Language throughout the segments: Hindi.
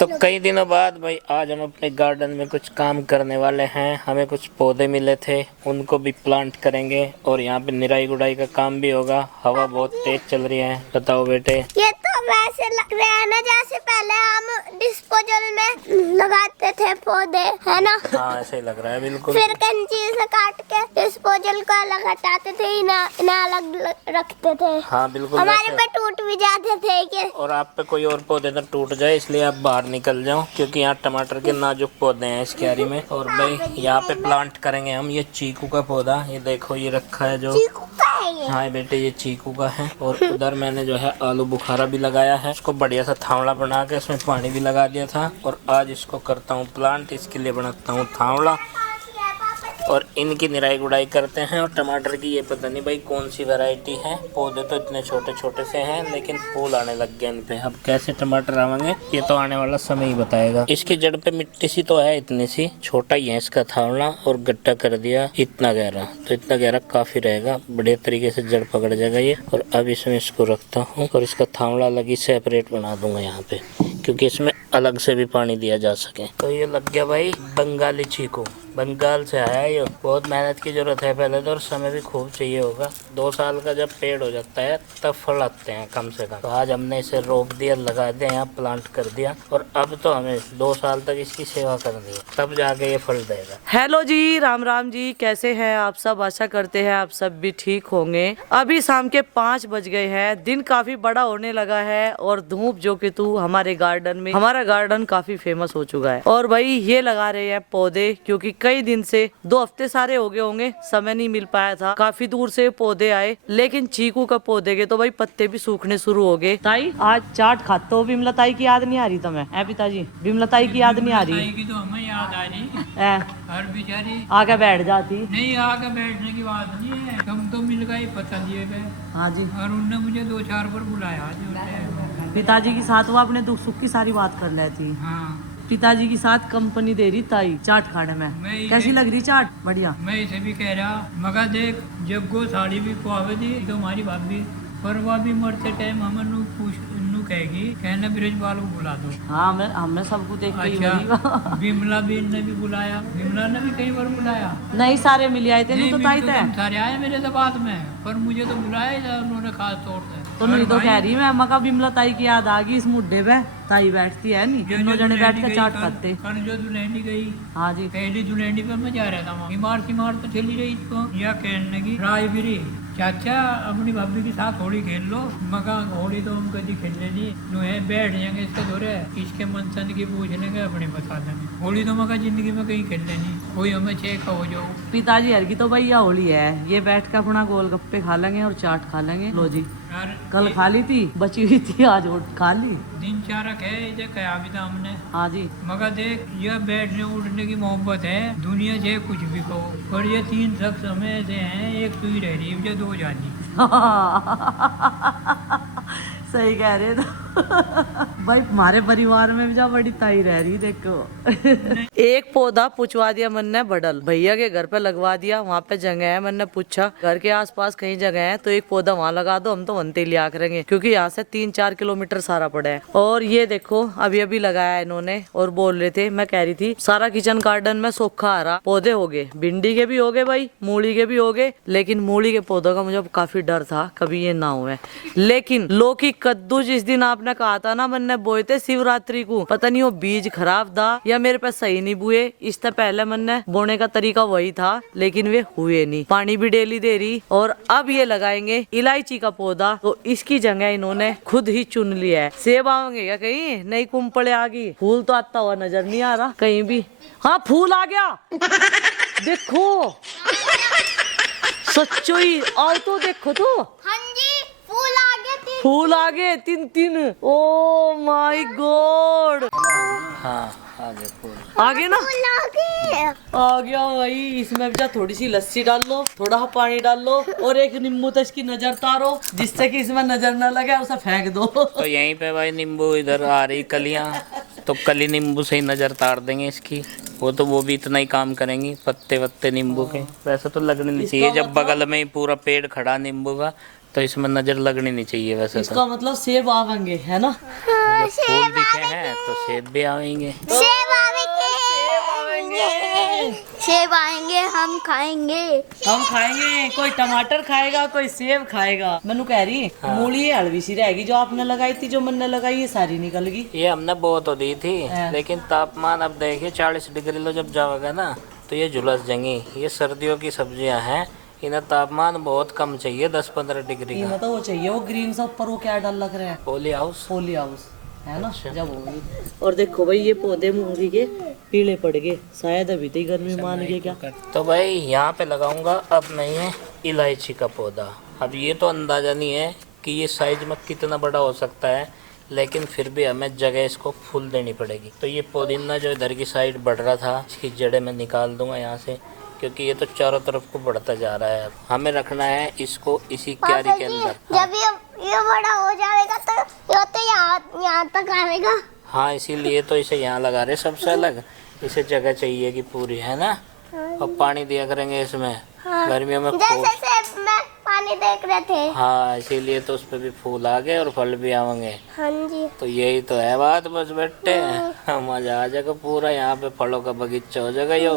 तो कई दिनों बाद भाई आज हम अपने गार्डन में कुछ काम करने वाले हैं। हमें कुछ पौधे मिले थे, उनको भी प्लांट करेंगे और यहाँ पे निराई गुड़ाई का काम भी होगा। हवा बहुत तेज चल रही है। बताओ बेटे। ये तो वैसे लग रहा है ना जैसे पहले हम डिस्पोजल में लगाते थे पौधे, है ना? हाँ ऐसे ही लग रहा है बिल्कुल। फिर कैंची से काट के डिस्पोजल को अलग हटाते थे, इन्हें अलग रखते थे। हाँ बिल्कुल। हमारे पे टूट भी जाते थे कि और आप पे कोई और पौधे ना टूट जाए, इसलिए आप बाहर निकल जाओ, क्योंकि यहाँ टमाटर के नाजुक पौधे हैं इस क्यारी में। और भाई यहाँ पे प्लांट करेंगे हम ये चीकू का पौधा। ये देखो ये रखा है जो। चीकू का है ये। हाँ बेटे ये चीकू का है। और उधर मैंने जो है आलू बुखारा भी लगाया है, उसको बढ़िया सा थावड़ा बना के उसमें पानी भी लगा दिया था। और आज इसको करता हूँ प्लांट, इसके लिए बनाता हूँ थावड़ा और इनकी निराई गुड़ाई करते हैं। और टमाटर की ये पता नहीं भाई कौन सी वैरायटी है। पौधे तो इतने छोटे छोटे से हैं लेकिन फूल आने लग गए इन पे। अब कैसे टमाटर आवेंगे ये तो आने वाला समय ही बताएगा। इसकी जड़ पे मिट्टी सी तो है, इतनी सी, छोटा ही है इसका थावड़ा। और गड्ढा कर दिया इतना गहरा, तो इतना गहरा काफी रहेगा, बढ़िया तरीके से जड़ पकड़ जाएगा ये। और अब इसमें इसको रखता हूँ और इसका थावड़ा अलग ही सेपरेट बना दूंगा यहाँ पे, क्योंकि इसमें अलग से भी पानी दिया जा सके। तो ये लग गया भाई बंगाली चीकू, बंगाल से आया ये। बहुत मेहनत की जरूरत है पहले तो, और समय भी खूब चाहिए होगा। 2 साल का जब पेड़ हो जाता है तब फल आते हैं कम से कम। तो आज हमने इसे रोप दिया, लगा दिया, यहाँ प्लांट कर दिया। और अब तो हमें 2 साल तक इसकी सेवा करनी है, तब जाके ये फल देगा। हेलो जी, राम राम जी, कैसे हैं आप सब? आशा करते हैं आप सब भी ठीक होंगे। अभी शाम के 5 बज गए हैं, दिन काफी बड़ा होने लगा है और धूप जो कि तू हमारे गार्डन में, हमारा गार्डन काफी फेमस हो चुका है। और भाई ये लगा रहे हैं पौधे, क्योंकि कई दिन से 2 हफ्ते सारे हो गए होंगे, समय नहीं मिल पाया था। काफी दूर से पौधे आए, लेकिन चीकू का पौधे के तो भाई पत्ते भी सूखने शुरू हो गए। ताई आज चाट खाते हो, विमला ताई की याद नहीं आ रही तुम्हें? है पिताजी, विमला ताई की याद नहीं आ रही? की तो हमें याद आ रही है हर बेचारी आके बैठ जाती। नहीं, आके बैठने की बात नहीं है, हम तो मिल गए पता दिए गए। हाँ जी, और उनने मुझे 2-4 बार बुलाया जो पिताजी के साथ वो अपने दुख सुख की सारी बात कर लेती। हाँ, पिताजी के साथ कंपनी दे रही ताई चाट खाने में। कैसी लग रही चाट? बढ़िया। मैं इसे भी कह रहा मगर देख जग्गो साड़ी भी पावे दी तो हमारी भाभी, पर वह भी मरते टाइम हमें पूछ कहेगी कहना ब्रिजपाल को बुला दो। हाँ हमें सबको देख के अच्छा, विमला भी ने भी बुलाया, विमला ने भी कई बार बुलाया। नहीं सारे मिल आए थे, नहीं तो ताई थे सारे आए मेरे से बाद में, पर मुझे तो बुलाया उन्होंने खास तौर से। तो नहीं तो कह रही मैं मका विमला ताई की याद आ गई। इस मुड्ढे पे ताई बैठती है नहीं, दोनों जने बैठ के चाट खाते। कल जो दुल्हनी गई, हाँ जी, पहली दुल्हनी पर मैं जा रहा था, बीमार तो चली रही इसको, या कहने लगी राजगिरी चाचा अपनी भाभी के साथ होली खेल लो। मगा होली तो हम कभी खेलने नहीं, नुहे बैठ जाएंगे इसके धोरे, इसके मनसन की पूछ लेंगे अपने बता देंगे। होली तो मगा जिंदगी में कहीं खेलने नहीं, कोई हमें चेक हो जाओ। पिताजी हर की तो भैया होली है, ये बैठ के अपना गोलगप्पे खा लेंगे और चाट खा लेंगे। लो जी, कल खा ली थी, बची हुई थी, आज और खा ली। दिन चारक है इधर कहा भी था हमने। हाँ जी, मगर देख यह बैठने उठने की मोहब्बत है, दुनिया चाहे कुछ भी कहो, पर ये 3 शख्स हमें ऐसे हैं, एक तू ही रह रही है, मुझे 2 जानी। सही कह रहे तो भाई हमारे परिवार में भी जा बड़ी ताई रह रही देखो। एक पौधा पुछवा दिया मन ने बडल, भैया के घर पे लगवा दिया, वहाँ पे जगह है। मैंने पूछा घर के आसपास कहीं जगह है तो एक पौधा वहाँ लगा दो, हम तो वनते लिया करेंगे, क्योंकि यहाँ से 3-4 किलोमीटर सारा पड़ा है। और ये देखो अभी अभी लगाया इन्होंने, और बोल रहे थे, मैं कह रही थी सारा किचन गार्डन में सूखा आ रहा, पौधे हो गए, भिंडी के भी हो गए भाई, मूली के भी हो गए, लेकिन मूली के पौधों का मुझे काफी डर था कभी ये ना हुए। लेकिन लौकी कद्दू जिस दिन आपने कहा था ना मैंने बोए थे शिवरात्रि को, पता नहीं वो बीज खराब था या मेरे पे सही नहीं बुए। इससे पहले मैंने बोने का तरीका वही था, लेकिन वे हुए नहीं। पानी भी डेली दे रही। और अब ये लगाएंगे इलायची का पौधा, तो इसकी जगह इन्होंने खुद ही चुन लिया है। सेब आएंगे क्या कहीं? नहीं कुंपड़े आ गई, फूल तो आता हुआ नजर नहीं आ रहा कहीं भी। हाँ फूल आ गया देखो, सच्चो ही आओ तो देखो तो। हाँ जी, फूल आ गए, फूल आ गए 3-3। ओ माय गॉड, हाँ आगे फूल आ गए ना, फूल आ गए। आ गया भाई। इसमें भी थोड़ी सी लस्सी डाल लो, थोड़ा पानी डाल लो और एक नींबू तो इसकी नजर तारो, जिससे कि इसमें नजर न लगे, उसे फेंक दो। तो यहीं पे भाई नींबू इधर आ रही कलियां, तो कली नींबू से ही नजर तार देंगे इसकी। वो भी इतना ही काम करेंगी, पत्ते वत्ते नींबू के। वैसे तो लगने नहीं चाहिए, जब बगल में ही पूरा पेड़ खड़ा नींबू का तो इसमें नजर लगनी नहीं चाहिए वैसे तो। इसका मतलब सेब आवेंगे है ना? जब फूल दिखे हैं तो सेब भी आएंगे। सेब आएंगे, सेब आएंगे, हम खाएंगे। कोई टमाटर खाएगा, कोई सेब खाएगा। मैनू कह रही मूली हलवी सी रहेगी जो आपने लगाई थी, जो मैंने लगाई ये सारी निकल गई। ये हमने बहुत तो दी थी, लेकिन तापमान अब देखिए 40 डिग्री लो जब जाओगे ना तो ये झुलस जाएंगी। ये सर्दियों की सब्जियां हैं, इन्हें तापमान बहुत कम चाहिए, 10-15 डिग्री का। मतलब वो चाहिए वो ग्रीन सा ऊपर वो क्या डल लग रहा है, पॉली हाउस है ना जब होगी। और देखो भाई ये पौधे मूंगी के पीले पड़ गए, शायद अभी तो गर्मी मान गई क्या। तो भाई यहाँ पे लगाऊंगा अब मैं ये इलायची का पौधा। अब ये तो अंदाजा नहीं है कि ये साइज में कितना बड़ा हो सकता है, लेकिन फिर भी हमें जगह इसको फूल देनी पड़ेगी। तो ये पुदीना जो इधर की साइड बढ़ रहा था, इसकी जड़ें मैं निकाल दूंगा यहाँ से, क्योंकि ये तो चारों तरफ को बढ़ता जा रहा है। हमें रखना है इसको इसी क्यारी के अंदर। जब ये बड़ा हो जाएगा तो ये तो यहाँ तक आएगा। हाँ, इसीलिए तो इसे यहाँ लगा रहे सबसे अलग। इसे जगह चाहिए कि पूरी, है ना। और पानी दिया करेंगे इसमें। हाँ। गर्मियों में जैसे सेब में पानी देख रहे थे। हाँ, इसीलिए तो उस पे भी फूल आ गए और फल भी आवेंगे। हाँ जी। तो यही तो है बात, बस बेटे मजा आ जाएगा पूरा। यहाँ पे फलों का बगीचा हो जाएगा, यो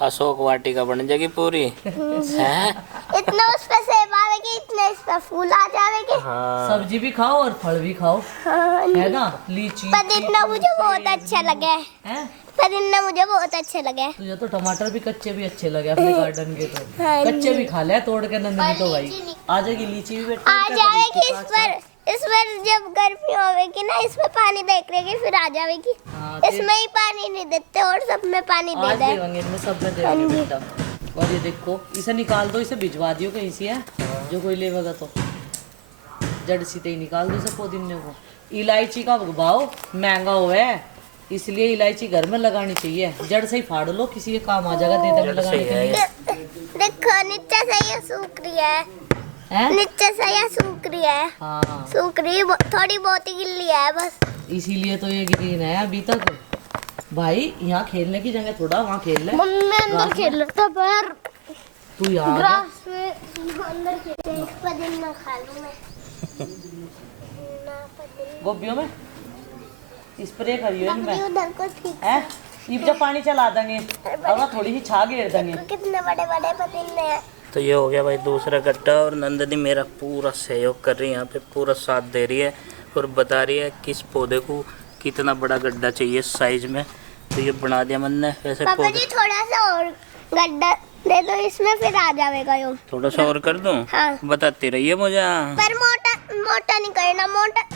अशोक वाटिका बन जाएगी पूरी। है इतना उस पे सेब आवेगी, इतना इस पे फूल आ जाएंगे। हाँ, सब्जी भी खाओ और फल भी खाओ, है ना। लीची पुदीना मुझे बहुत अच्छा लगा है, पुदीना मुझे बहुत अच्छे लगे। तुझे तो टमाटर भी कच्चे भी अच्छे लगे अपने गार्डन के। तो हाँ जी। कच्चे भी खा ले तोड़ के नंदनी तो भाई। आ जाएगी लीची भी बेटा, आ जाएगी इस पर जब गर्मी होगी ना, इसमें पानी देख लेगी फिर आ जाएगी। हाँ, इसमें ही पानी नहीं देते और सब में पानी दे आज दे। देंगे इनमें सब में देंगे बेटा। और ये देखो इसे निकाल दो, इसे भिजवा दियो कहीं से, है जो कोई लेगा तो जड़ सीधे ही निकाल दो इसे पुदीने को। इलायची का भाव महंगा हुआ है, इसलिए इलायची घर में लगानी चाहिए। जड़ से ही फाड़ लो, किसी के काम आ जाएगा दे में लगाने के लिए। देखो नीचे से ये सूख रही है, नीचे से ये सूख रही है। हाँ, सूख रही थोड़ी बहुत ही गिल्ली है बस, इसीलिए तो ये ग्रीन है अभी तक। भाई यहाँ खेलने की जगह थोड़ा वहाँ खेल ले। मम्मी अंदर खेल रहा था पर तू यहाँ ग्रास में अंदर खेल। पुदीना खा लूं मैं। गोभियों में स्प्रे करियो इनमें, उधर को ठीक है ये जब पानी चला देंगे और वहाँ थोड़ी सी छाग घेर देंगे। कितने बड़े बड़े पुदीने हैं। तो ये हो गया भाई दूसरा गड्ढा। और नंदनी मेरा पूरा सहयोग कर रही है, यहाँ पे पूरा साथ दे रही है और बता रही है किस पौधे को कितना बड़ा गड्ढा चाहिए साइज में। तो ये बना दिया मैंने वैसे पापा जी थोड़ा सा और गड्ढा दे दो इसमें, फिर आ जाएगा यूं। थोड़ा सा और कर दूं? हाँ। बताती रहिए मुझे। पर मोटा मोटा नहीं करना, मोटा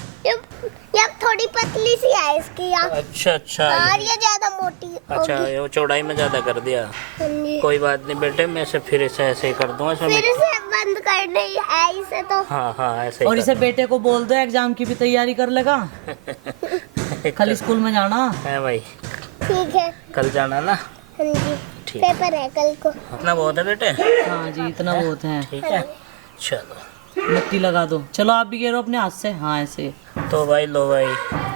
ये थोड़ी पतली सी है इसकी यहाँ। अच्छा और ये ज्यादा मोटी अच्छा, होगी। ये चौड़ाई में ज्यादा कर दिया। हाँ जी। कोई बात नहीं बेटे, मैं इसे फिर इसे ऐसे ही कर दूंगा। फिर से बंद करनी है इसे तो। हाँ ऐसे ही और कर इसे बेटे को बोल दो एग्जाम की भी तैयारी कर लेगा, कल स्कूल में जाना है भाई। ठीक है, कल जाना ना? हाँ जी ठीक। पेपर है कल को। इतना बहुत है बेटे? हाँ जी इतना बहुत है। ठीक है, चलो मिट्टी लगा दो। चलो आप भी कह रहे हो अपने हाथ से। हाँ ऐसे। तो भाई लो भाई,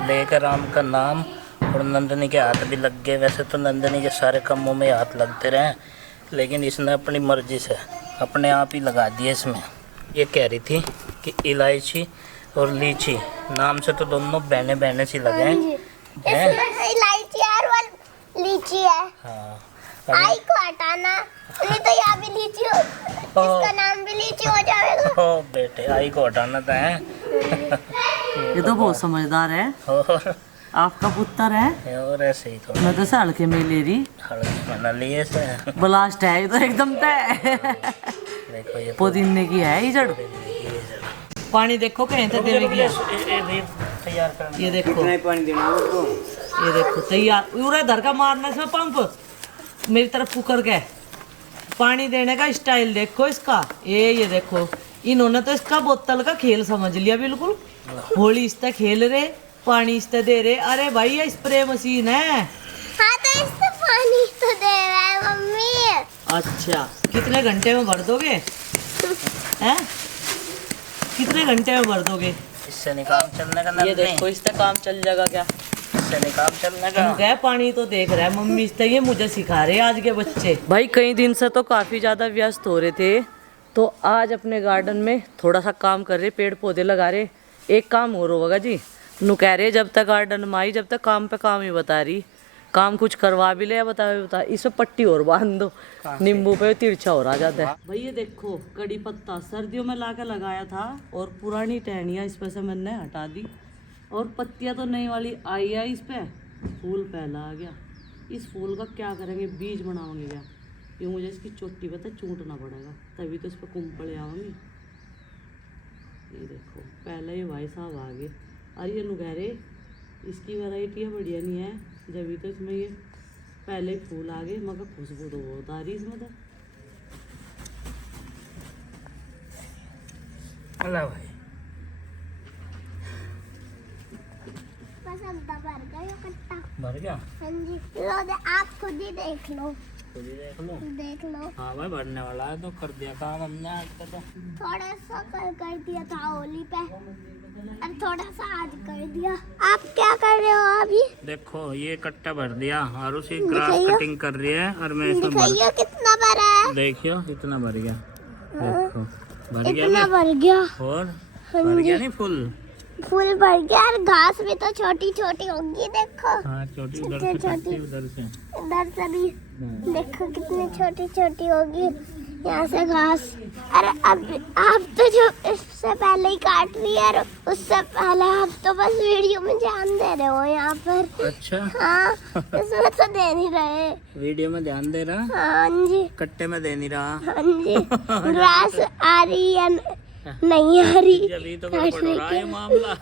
लेकर राम का नाम। और नंदनी के हाथ भी लग गए। वैसे तो नंदनी के सारे कामों में हाथ लगते रहे, लेकिन इसने अपनी मर्जी से अपने आप ही लगा दिए इसमें। ये कह रही थी कि इलायची और लीची नाम से तो दोनों बहने बहने सी लगे हैं। इसमें इलायची है और वो लीची है। हाँ, आई को हटाना, नहीं तो यहाँ भी लीची हो, इसका नाम भी लीची हो जाएगा। ओ बेटे, आई को हटाना था है। ये तो बहुत समझदार है, और आपका पुत्र है। और ऐसे ही तो मैं तो से हल्के में ले रही, हल्के बना लिए से। ब्लास्ट है ये तो एकदम तय। देखो ये पुदीने की है ये जड़। पानी देखो कहीं से देने की है। तैयार करना। ये देखो पानी देना उसको। ये देखो तैयार पूरा धर का मारना इसमें पंप मेरी तरफ कुकर के। पानी देने का स्टाइल देखो इसका। ये देखो इन्होंने तो इसका बोतल का खेल समझ लिया बिल्कुल। होली इससे खेल रहे, पानी इससे दे रहे। अरे भाई ये स्प्रे मशीन है। हाँ तो इससे पानी तो दे रहा है मम्मी। अच्छा कितने घंटे में भर दोगे? हैं? कितने घंटे में भर दोगे? इससे नहीं काम चलने का। ये देखो इससे काम चल जाएगा क्या? इससे नहीं काम चलने का। क्या पानी तो देख रहा है मम्मी, इससे ये मुझे सिखा रहे हैं आज के बच्चे। भाई कई दिन से तो काफी ज्यादा व्यस्त हो रहे थे, तो आज अपने गार्डन में थोड़ा सा काम कर रहे, पेड़ पौधे लगा रहे। एक काम और होगा जी, नु कह रहे जब तक गार्डन में आई जब तक काम पे काम ही बता रही, काम कुछ करवा भी ले बता इसमें पट्टी और बांध दो, नींबू पे तिरछा और आ जाता है। भाई ये देखो कड़ी पत्ता सर्दियों में लाकर लगाया था और पुरानी टहनियाँ इस पे से मैंने हटा दी और पत्तियाँ तो नई वाली आई है, इस पे फूल पहला आ गया। इस फूल का क्या करेंगे, बीज बनाओगे क्या? ये मुझे इसकी चोटी पता चूंटना पड़ेगा तभी तो इस पर कुंपड़े आऊंगी। ये देखो पहले ही भाई साहब आ गए। अरे ये कह रहे इसकी वैरायटियाँ बढ़िया नहीं है, जब तो इसमें ये पहले ही फूल आ गए, मगर खुशबू तो बहुत आ रही इसमें तो। अल्लाह भाई पसंद भर गया ये कट्टा। भर गया। हाँ जी, लो आप खुद ही देख लो। खुद ही देख लो। हाँ भाई भरने वाला है तो कर दिया काम हमने आज तक तो। थोड़ा सा कर दिया था होली पे और थोड़ा सा आज कर दिया। आप क्या कर रहे हो अभी? देखो ये कट्टा भर दिया और उसी ग्रास कटिंग कर रही है और मैं इसमें दिखाइए कितना भरा है। देखियो इतना भर गया, देखो भर गया इतना ना? भर गया और भर गया नहीं फुल भर गया और घास भी तो छोटी छोटी होगी देखो। हाँ छोटी उधर से कटती उधर से। इधर से भी देखो कितनी छोटी छोटी होगी यहाँ से घास। अरे अब आप तो जो इससे पहले ही काट रही है और उससे पहले आप तो बस वीडियो में ध्यान दे रहे हो यहाँ पर। अच्छा हाँ इसमें तो दे नहीं रहे। वीडियो में ध्यान दे रहा, हाँ जी कट्टे में दे नहीं रहा। हाँ जी, ग्रास आ रही है नहीं आ रही अभी तो गड़बड़ हो रहा है मामला।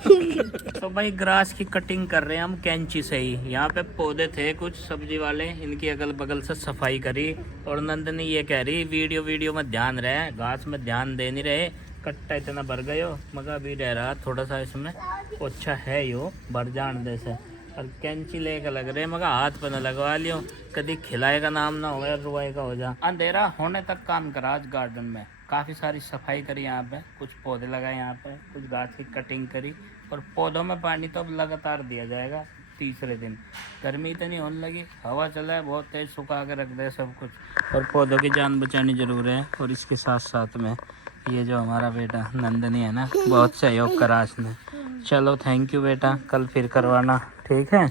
तो भाई ग्रास की कटिंग कर रहे हैं हम कैंची से ही। यहाँ पे पौधे थे कुछ सब्जी वाले, इनकी अगल बगल से सफाई करी और नंदनी ये कह रही वीडियो में ध्यान रहे, घास में ध्यान दे नहीं रहे। कट्टा इतना भर गए हो मगर अभी रह रहा थोड़ा सा इसमें अच्छा है यो भर जान दे से। और कैंची लेकर लग रहे मगर हाथ पर न लगवा लियो, कभी खिलाए का नाम ना हो या रुआई का हो जा। अंधेरा होने तक काम करा आज गार्डन में, काफ़ी सारी सफाई करी यहाँ पे, कुछ पौधे लगाए यहाँ पे, कुछ घास की कटिंग करी और पौधों में पानी तो अब लगातार दिया जाएगा। तीसरे दिन गर्मी इतनी होने लगी, हवा चला है बहुत तेज, सुखा के रख दे सब कुछ और पौधों की जान बचानी जरूर है। और इसके साथ साथ में ये जो हमारा बेटा नंदनी है ना, बहुत सहयोग करा इसने। चलो थैंक यू बेटा, कल फिर करवाना ठीक है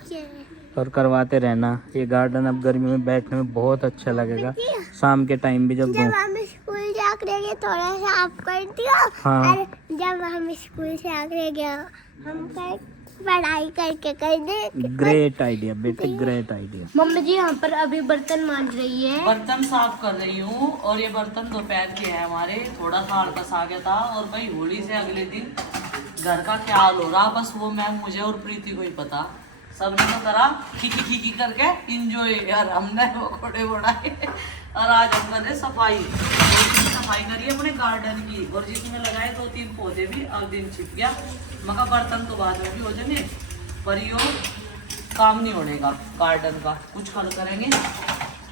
और करवाते रहना। ये गार्डन अब गर्मी में बैठने में बहुत अच्छा लगेगा, शाम के टाइम भी जब हम स्कूल जाकर थोड़ा सा आप कर दिया। हाँ। और जब हम स्कूल से आकर गया हम पढ़ाई करके कर दे। ग्रेट आइडिया बेटे, ग्रेट आइडिया। मम्मी जी यहाँ पर अभी बर्तन मांज रही है। बर्तन साफ कर रही हूँ और ये बर्तन दोपहर के हैं हमारे, थोड़ा सा हड़कस आ गया था। और भाई होली से अगले दिन घर का क्या हाल हो रहा बस वो मैं मुझे और प्रीति को ही पता। सबने तो करा खी करके इंजॉय यार, हमने पकोड़े बनाए और आज हम कर रहे सफाई करी अपने गार्डन की और जिसमें लगाए 2-3 पौधे भी अब दिन छिप गया। मगर बर्तन तो बाद में भी हो जाएंगे पर यो काम नहीं होने का गार्डन का, कुछ कल करेंगे।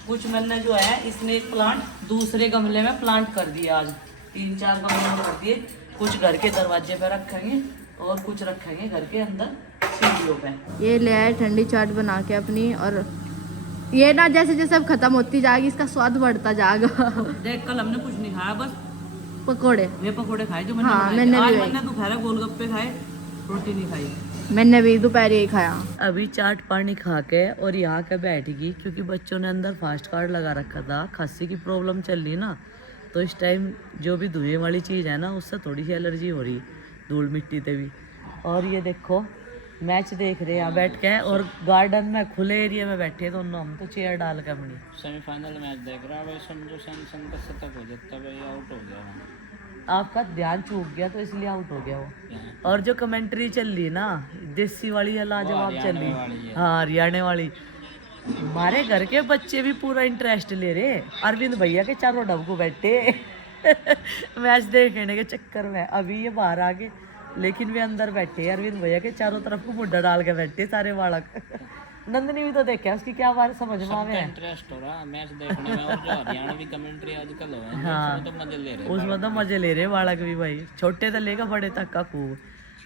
कुछ मैंने जो है इसने एक प्लांट दूसरे गमले में प्लांट कर दिया, आज 3-4 गमले में कर दिए। कुछ घर के दरवाजे पे रखेंगे और कुछ रखेंगे घर के अंदर सीढ़ियों पे। ये ले आए ठंडी चाट बना के अपनी, और ये ना जैसे जैसे अब खत्म होती जाएगी इसका स्वाद बढ़ता जाएगा। देख कल हमने कुछ नहीं खाया, बस पकोड़े वे पकोड़े खाए जो मैंने हाँ, बनाए थे। मैंने आज भी मैंने दोपहर गोलगप्पे खाए, रोटी नहीं खाई। मैंने भी दोपहर ही खाया। अभी चाट पानी खा के और यहाँ के बैठ गई क्योंकि बच्चों ने अंदर फास्ट कार्ड लगा रखा था। खांसी की प्रॉब्लम चल रही ना, तो इस टाइम जो भी धुएं वाली चीज़ है ना उससे थोड़ी सी एलर्जी हो रही, धूल मिट्टी से भी। और ये देखो मैच देख रहे हैं यहाँ बैठ के और गार्डन में खुले एरिया में बैठे दोनों हम, तो चेयर डाल के अपनी सेमीफाइनल मैच देख रहा है, समझो सैमसंग का शतक हो जाता है, आउट हो गया। आपका ध्यान चूक गया तो इसलिए आउट हो गया वो। और जो कमेंट्री चल रही है ना देसी वाली है, लाजवाब चल रही है। हाँ हरियाणा वाली। हमारे घर के बच्चे भी पूरा इंटरेस्ट ले रहे, अरविंद भैया के चारों डब्बू बैठे मैच देखने के चक्कर में। अभी ये बाहर आ गए लेकिन वे अंदर बैठे, अरविंद भैया के चारों तरफ को मुड्ढा डाल के बैठे सारे बालक। नंदनी भी तो देखा उसकी क्या बात समझ में है, इंटरेस्ट हो रहा मैच देखने में। और जो हरियाणवी कमेंट्री आजकल हो है हाँ उसमें तो मजे ले रहे, उसमें तो मजे ले रहे बालक भी भाई, छोटे से लेकर बड़े तक का खूब।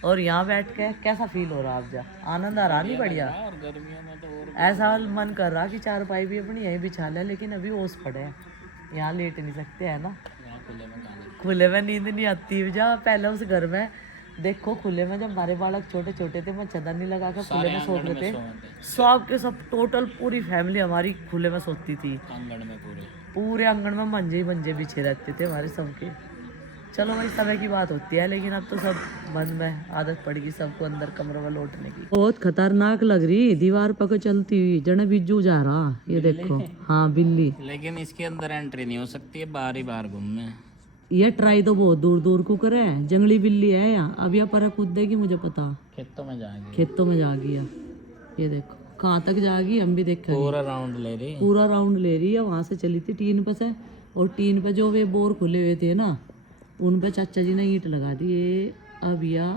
और यहाँ बैठ के कैसा फील हो रहा आप जा, आनंद आ रहा नहीं बढ़िया। और गर्मियों में तो और ऐसा मन कर रहा कि चारपाई भी अपनी यहीं बिछा ले, लेकिन अभी ओस पड़े हैं यहाँ लेट नहीं सकते है ना। खुले में नींद नहीं आती जा। पहले उस घर में देखो खुले में जब हमारे बालक छोटे छोटे थे, मैं चादर नहीं लगा कर खुले में सोते थे। सब के सब टोटल पूरी फैमिली हमारी खुले में सोती थी। आंगन में पूरे आंगन में मंजे ही मंजे बिछे रहते थे हमारे सबके। चलो भाई समय की बात होती है, लेकिन अब तो सब बंद है, आदत पड़ गई सबको अंदर कमरों में लौटने की। बहुत खतरनाक लग रही दीवार पर चलती हुई, जने बिज्जू जा रहा। ये देखो, हाँ बिल्ली। लेकिन इसके अंदर एंट्री नहीं हो सकती है, बार ही बार घूमने। ये ट्राई तो बहुत दूर दूर को करे, जंगली बिल्ली है यहाँ। अब यह पर कूद देगी मुझे पता, खेतों में जाएगी, खेतों में जागी है। ये देखो कहाँ तक जाएगी हम भी देखेंगे। पूरा राउंड ले रही, पूरा राउंड ले रही है। वहां से चली थी टीन पे से, और टीन पे जो वे बोर खुले हुए थे ना, उन पे चाचा जी ने ईंट लगा दी। अब या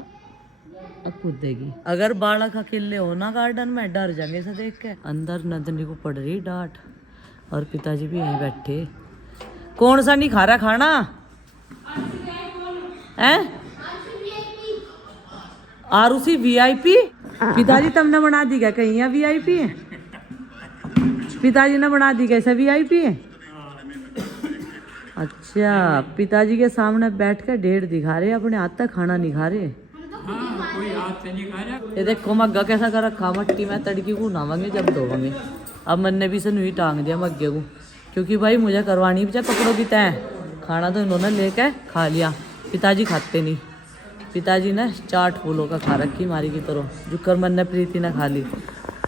अब कूदेगी। अगर बालक अकेले हो ना गार्डन में, डर जाएंगे ऐसा देख के। अंदर नंदनी को पड़ रही डांट, और पिताजी भी यहीं बैठे। कौन सा नहीं खा रहा खाना है? आरुषि VIP? पिताजी तुमने बना दी क्या कहीं यहाँ VIP है? पिताजी ने बना दी कैसे VIP है? अच्छा, पिताजी के सामने बैठ कर डेढ़ दिखा रहे, अपने हाथ तक खाना नहीं खा रहे। कोई हाथ से नहीं खा रहा। ये देखो मग्गा कैसा कर रखा, मट्टी में तड़की को नहावेंगे जब धोवेंगे। अब मैंने भी से नहीं टांग दिया मग्गे को, क्योंकि भाई मुझे करवानी भी कपड़ों की तय। खाना तो इन्होंने लेके खा लिया, पिताजी खाते नहीं। पिताजी ने चाट फूलों का खा रखी मारी की तरह, जो कर मैंने प्रीति ने खा ली।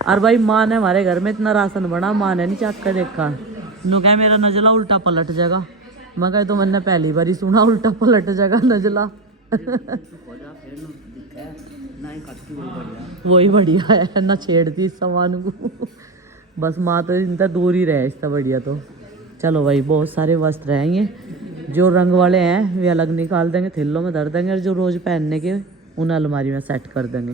और भाई माँ ने हमारे घर में इतना राशन बना, माँ ने नहीं चाक कर देखा। नु कह मेरा नजला उल्टा पलट जाएगा। मैं कह तो मैंने पहली बार ही सुना उल्टा पलट जाएगा नजला। वही बढ़िया है ना, छेड़ती इस सामान को। बस माँ तो इनका दूर ही रहे इससे बढ़िया तो। चलो भाई, बहुत सारे वस्त्र हैं ये, जो रंग वाले हैं वे अलग निकाल देंगे, थैलों में धर देंगे, और जो रोज पहनने के उन्हें अलमारी में सेट कर देंगे।